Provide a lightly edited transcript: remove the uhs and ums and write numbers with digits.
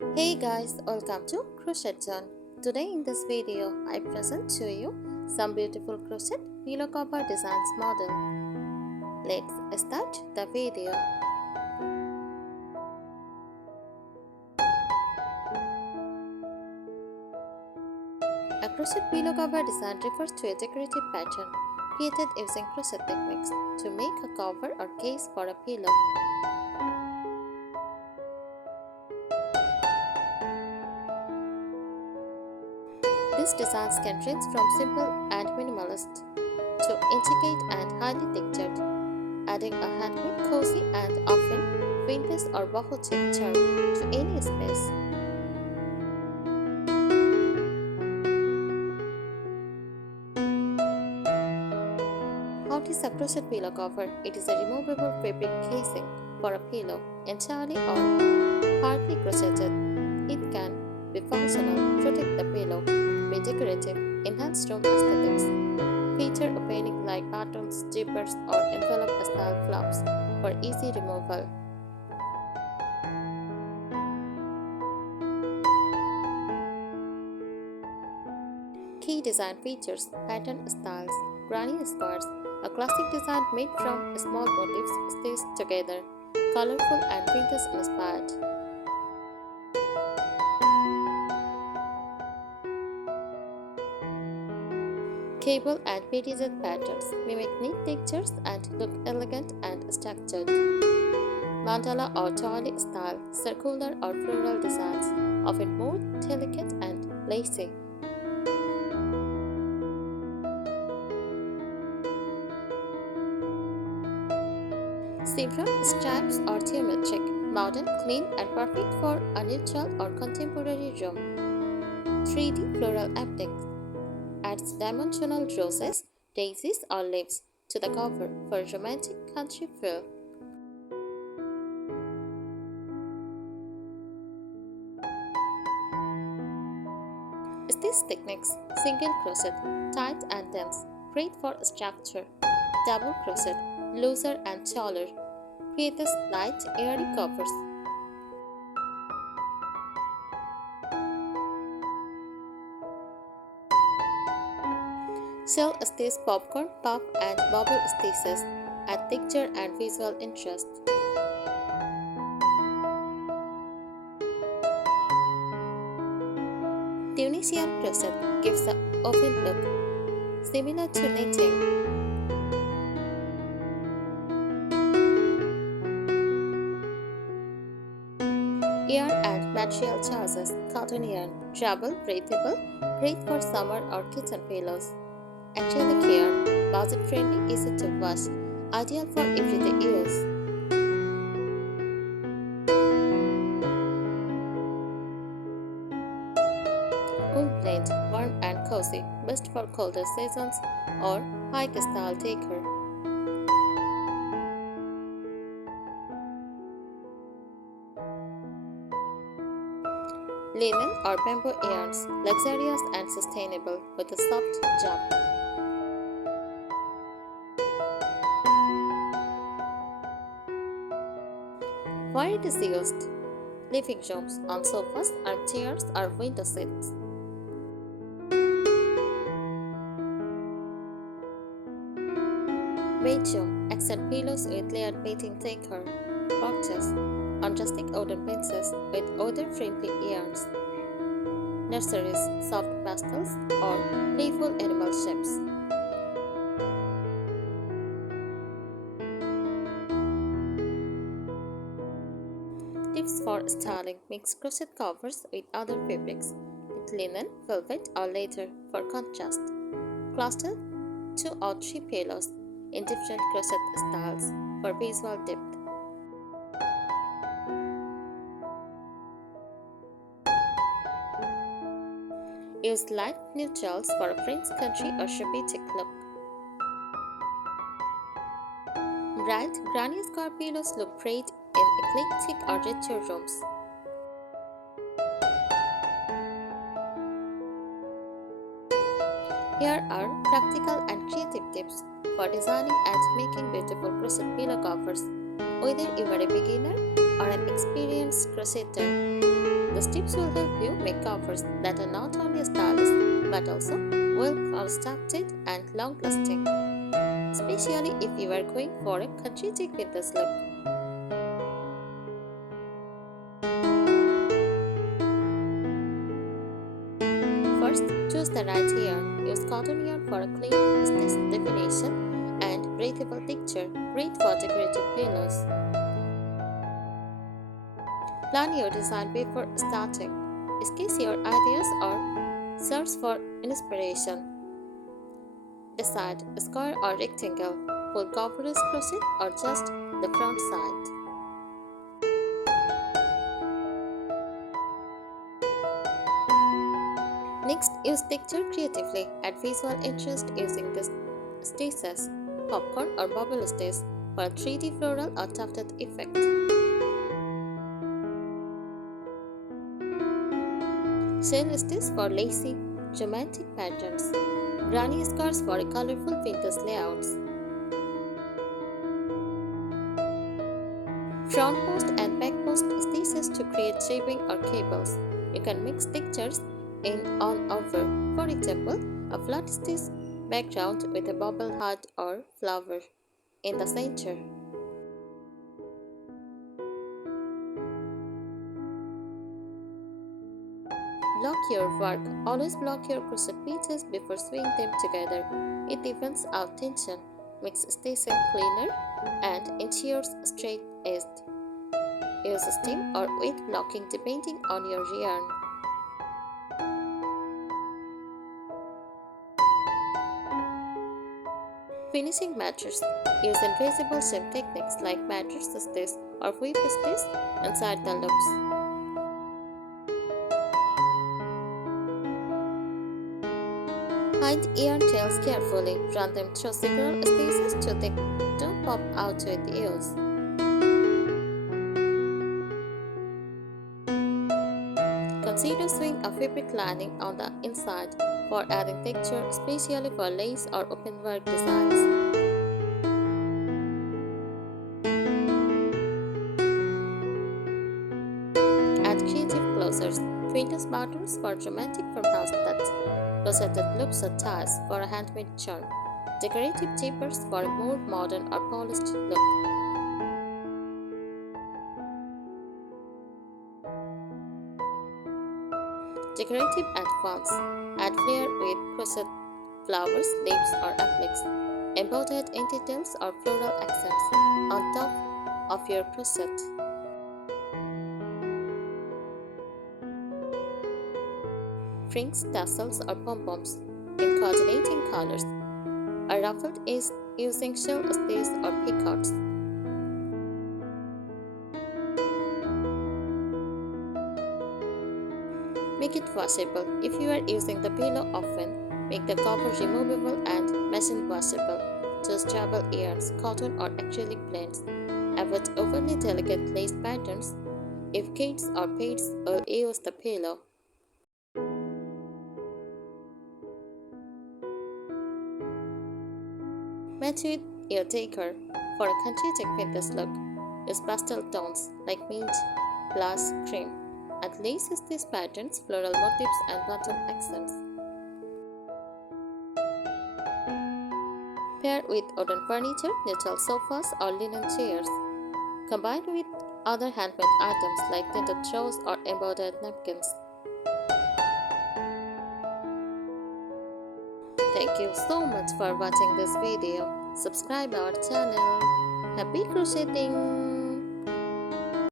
Hey guys, welcome to Crochet Zone. Today in this video, I present to you some beautiful crochet pillow cover designs model. Let's start the video. A crochet pillow cover design refers to a decorative pattern created using crochet techniques to make a cover or case for a pillow. These designs can range from simple and minimalist to intricate and highly textured, adding a handmade, cozy, and often vintage or boho chic charm to any space. How is a crochet pillow cover? It is a removable fabric casing for a pillow, entirely or partly crocheted. It can be functional, protect the pillow, be decorative, enhance room aesthetics, feature opening like buttons, zippers, or envelope-style flaps for easy removal. Key design features: pattern styles, granny squares, a classic design made from small motifs stitched together, colorful and vintage inspired. Cable and beaded patterns mimic neat textures and look elegant and structured. Mandala or toile style, circular or floral designs, often more delicate and lacy. Zebra stripes are geometric, modern, clean, and perfect for a neutral or contemporary room. 3D floral applique adds dimensional roses, daisies, or leaves to the cover for a romantic country feel. Stitch techniques: single crochet, tight and dense, great for structure; double crochet, looser and taller, creates light, airy covers. Shell stitch, popcorn, puff, and bubble stitches add texture and visual interest. Tunisian crochet gives a open look, similar to knitting. Yarn and material choices: cotton yarn, travel, breathable, great for summer or kitchen pillows. Acrylic yarn, budget friendly, easy to wash, ideal for everyday use. Wool blend, warm and cozy, best for colder seasons or hike style decor. Linen or bamboo yarns, luxurious and sustainable with a soft job. Where it is used: living rooms, on sofas, armchairs, or window seats. Bedroom, accent pillows with layered beading decor. Boxes, on rustic wooden benches with odor-friendly yarns. Nurseries, soft pastels, or playful animal shapes. Tips for styling: mix crochet covers with other fabrics, with linen, velvet, or leather for contrast. Cluster 2 or 3 pillows in different crochet styles for visual depth. Use light neutrals for a French country or shabby chic look. Bright granny square pillows look great in eclectic or retro rooms. Here are practical and creative tips for designing and making beautiful crochet pillow covers, whether you are a beginner or an experienced crocheter. These tips will help you make covers that are not only stylish but also well constructed and long lasting, especially if you are going for a country chic with this look. First, choose the right yarn. Use cotton yarn for a clean, stitch definition and breathable texture, great for decorative pillows. Plan your design before starting. Sketch your ideas or search for inspiration. Decide square or rectangle, full coverage crochet or just the front side. Next, use texture creatively. Add visual interest using the stitches, popcorn or bubble stitch for a 3D floral or tufted effect. Shell stitch for lacy, romantic patterns. Granny scarves for colorful vintage layouts. Front post and back post stitches to create shaping or cables. You can mix textures in all over. For example, a flat stitch background with a bubble heart or flower in the center. Block your work. Always block your crochet pieces before sewing them together. It evens out tension, makes stitching cleaner, and ensures straight edge. Use steam or wet blocking depending on your yarn. Finishing matches. Use invisible seam techniques like mattress stitch or whip stitch inside the loops. Hide yarn tails carefully. Run them through several stitches so they don't pop out with use. Consider sewing a fabric lining on the inside for adding texture, especially for lace or openwork designs. Add creative closures, vintage buttons for dramatic farmhouse touch, rosetted loops or ties for a handmade charm, decorative zippers for a more modern or polished look. Decorative advance. Add flair with crochet flowers, leaves or appliques, embroidered details or floral accents on top of your crochet. Rings, tassels or pom-poms in coordinating colors. A ruffled is using shell stitch or picots. Make it washable. If you are using the pillow often, make the cover removable and machine washable. Choose travel yarns, cotton or acrylic blends. Avoid overly delicate lace patterns if kids or pets will use the pillow. Match with your decor. For a country chic vintage look, use pastel tones like mint, blush, cream. Add lace stitch patterns, floral motifs, and button accents. Pair with wooden furniture, neutral sofas, or linen chairs. Combine with other handmade items like tinted throws or embroidered napkins. Thank you so much for watching this video. Subscribe our channel. Happy crocheting!